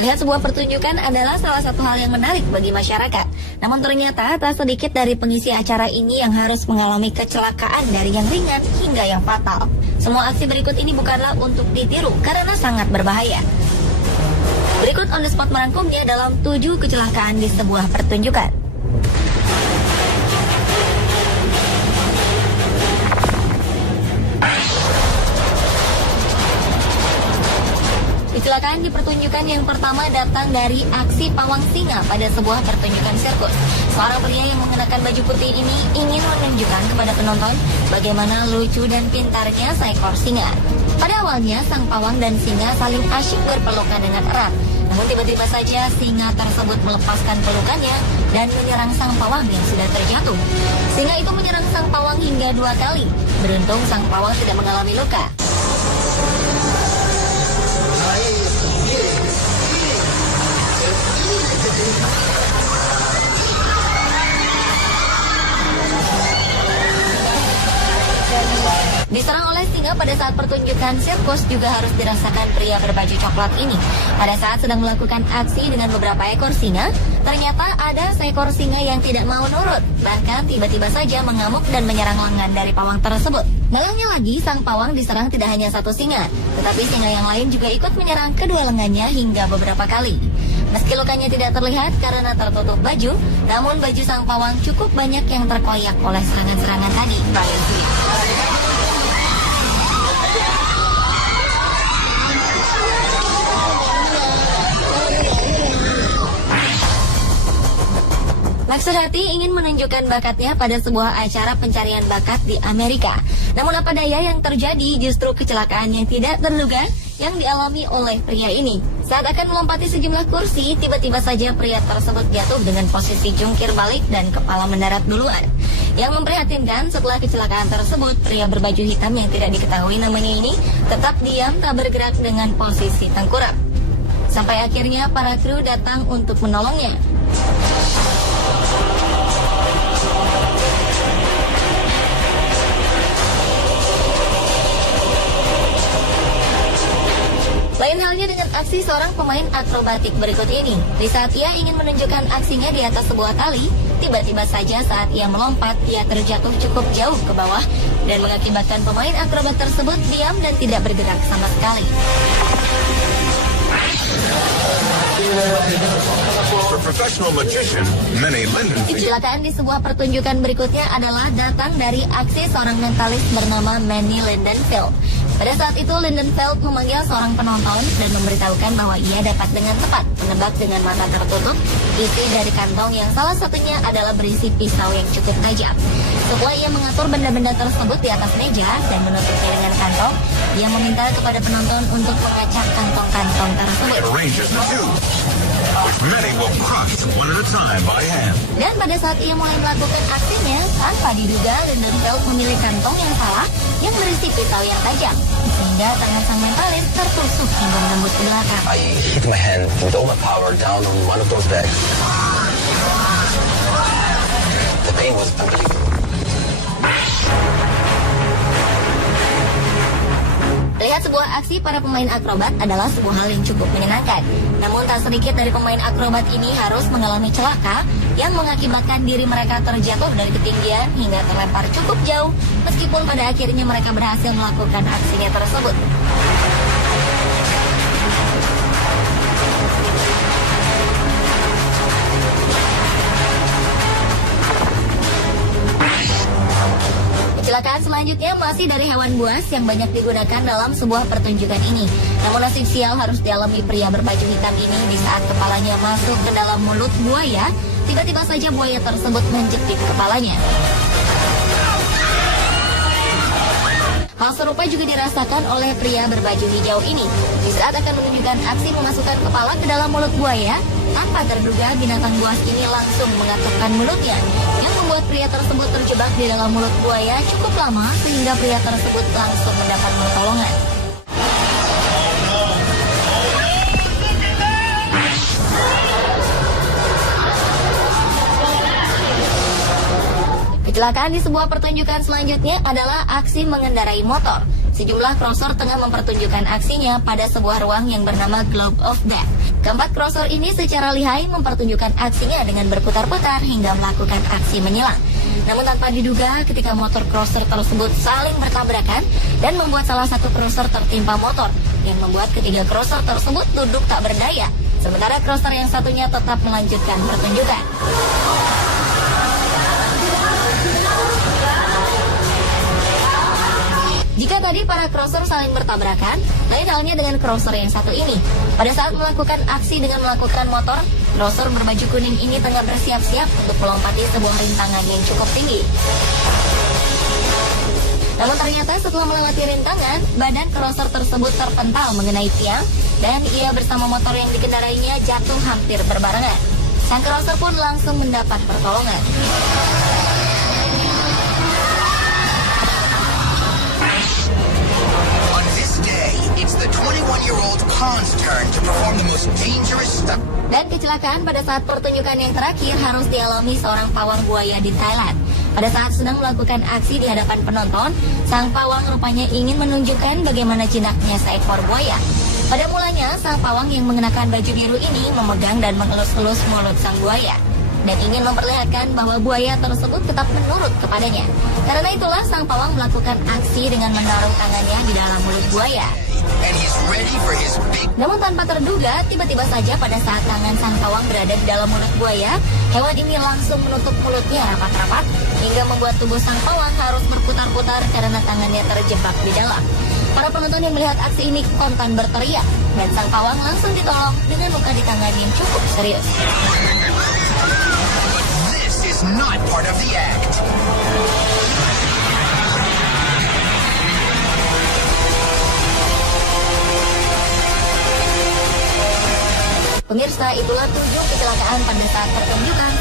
Melihat sebuah pertunjukan adalah salah satu hal yang menarik bagi masyarakat. Namun ternyata tak sedikit dari pengisi acara ini yang harus mengalami kecelakaan dari yang ringan hingga yang fatal. Semua aksi berikut ini bukanlah untuk ditiru karena sangat berbahaya. Berikut on the spot merangkumnya dalam 7 kecelakaan di sebuah pertunjukan. Kecelakaan di pertunjukan yang pertama datang dari aksi pawang singa pada sebuah pertunjukan sirkus. Seorang pria yang mengenakan baju putih ini ingin menunjukkan kepada penonton bagaimana lucu dan pintarnya seekor singa. Pada awalnya, sang pawang dan singa saling asyik berpelukan dengan erat. Namun tiba-tiba saja singa tersebut melepaskan pelukannya dan menyerang sang pawang yang sudah terjatuh. Singa itu menyerang sang pawang hingga 2 kali. Beruntung sang pawang tidak mengalami luka. Diserang oleh singa pada saat pertunjukan sirkus juga harus dirasakan pria berbaju coklat ini. Pada saat sedang melakukan aksi dengan beberapa ekor singa, ternyata ada seekor singa yang tidak mau nurut. Bahkan tiba-tiba saja mengamuk dan menyerang lengan dari pawang tersebut. Malangnya lagi, sang pawang diserang tidak hanya satu singa, tetapi singa yang lain juga ikut menyerang kedua lengannya hingga beberapa kali. Meski lukanya tidak terlihat karena tertutup baju, namun baju sang pawang cukup banyak yang terkoyak oleh serangan-serangan tadi. Maksud hati ingin menunjukkan bakatnya pada sebuah acara pencarian bakat di Amerika. Namun apa daya yang terjadi justru kecelakaan yang tidak terduga yang dialami oleh pria ini. Saat akan melompati sejumlah kursi, tiba-tiba saja pria tersebut jatuh dengan posisi jungkir balik dan kepala mendarat duluan. Yang memprihatinkan, setelah kecelakaan tersebut, pria berbaju hitam yang tidak diketahui namanya ini tetap diam tak bergerak dengan posisi tengkurap. Sampai akhirnya para kru datang untuk menolongnya. Lain halnya dengan aksi seorang pemain akrobatik berikut ini. Di saat ia ingin menunjukkan aksinya di atas sebuah tali, tiba-tiba saja saat ia melompat, ia terjatuh cukup jauh ke bawah dan mengakibatkan pemain akrobat tersebut diam dan tidak bergerak sama sekali. Kecelakaan di sebuah pertunjukan berikutnya adalah datang dari aksi seorang mentalis bernama Manny Lindenfeld. Pada saat itu Lindenfeld memanggil seorang penonton dan memberitahukan bahwa ia dapat dengan tepat menebak dengan mata tertutup isi dari kantong yang salah satunya adalah berisi pisau yang cukup tajam. Setelah ia mengatur benda-benda tersebut di atas meja dan menutupnya dengan kantong, ia meminta kepada penonton untuk mengacak kantong-kantong tersebut. Dan pada saat ia mulai melakukan aksinya, tanpa diduga Lindenfeld memilih kantong yang salah yang berisi pisau yang tajam, sehingga tangan sang mentalis tertusuk hingga menembus ke belakang. I hit my hand with all my power down on one of those bags. The pain was unbelievable. Melihat sebuah aksi para pemain akrobat adalah sebuah hal yang cukup menyenangkan. Namun tak sedikit dari pemain akrobat ini harus mengalami celaka yang mengakibatkan diri mereka terjatuh dari ketinggian hingga terlempar cukup jauh, meskipun pada akhirnya mereka berhasil melakukan aksinya tersebut. Kecelakaan selanjutnya masih dari hewan buas yang banyak digunakan dalam sebuah pertunjukan ini. Namun nasib sial harus dialami pria berbaju hitam ini di saat kepalanya masuk ke dalam mulut buaya. Tiba-tiba saja buaya tersebut menjepit kepalanya. Hal serupa juga dirasakan oleh pria berbaju hijau ini. Di saat akan menunjukkan aksi memasukkan kepala ke dalam mulut buaya, tanpa terduga binatang buas ini langsung mengatupkan mulutnya, yang membuat pria tersebut terjebak di dalam mulut buaya cukup lama sehingga pria tersebut langsung mendapat pertolongan. Kecelakaan di sebuah pertunjukan selanjutnya adalah aksi mengendarai motor. Sejumlah crosser tengah mempertunjukkan aksinya pada sebuah ruang yang bernama Globe of Death. Keempat crosser ini secara lihai mempertunjukkan aksinya dengan berputar-putar hingga melakukan aksi menyelang. Namun tanpa diduga ketika motor crosser tersebut saling bertabrakan dan membuat salah satu crosser tertimpa motor yang membuat ketiga crosser tersebut duduk tak berdaya. Sementara crosser yang satunya tetap melanjutkan pertunjukan. Jika tadi para crosser saling bertabrakan, lain halnya dengan crosser yang satu ini. Pada saat melakukan aksi dengan melakukan motor, crosser berbaju kuning ini tengah bersiap-siap untuk melompati sebuah rintangan yang cukup tinggi. Namun ternyata setelah melewati rintangan, badan crosser tersebut terpental mengenai tiang dan ia bersama motor yang dikendarainya jatuh hampir berbarengan. Sang crosser pun langsung mendapat pertolongan. It's the 21-year-old Khan's turn to perform the most dangerous stunt. Dan kecelakaan pada saat pertunjukan yang terakhir harus dialami seorang pawang buaya di Thailand. Pada saat sedang melakukan aksi di hadapan penonton, sang pawang rupanya ingin menunjukkan bagaimana jinaknya seekor buaya. Pada mulanya, sang pawang yang mengenakan baju biru ini memegang dan mengelus-elus mulut sang buaya dan ingin memperlihatkan bahwa buaya tersebut tetap menurut kepadanya. Karena itulah sang pawang melakukan aksi dengan menaruh tangannya di dalam mulut buaya. And he's ready for his big... Namun tanpa terduga, tiba-tiba saja pada saat tangan sang pawang berada di dalam mulut buaya, hewan ini langsung menutup mulutnya rapat-rapat hingga membuat tubuh sang pawang harus berputar-putar karena tangannya terjebak di dalam. Para penonton yang melihat aksi ini spontan berteriak dan sang pawang langsung ditolong dengan luka di tangan yang cukup serius. This is not part of the act. Pemirsa, itulah 7 kecelakaan pada saat pertunjukan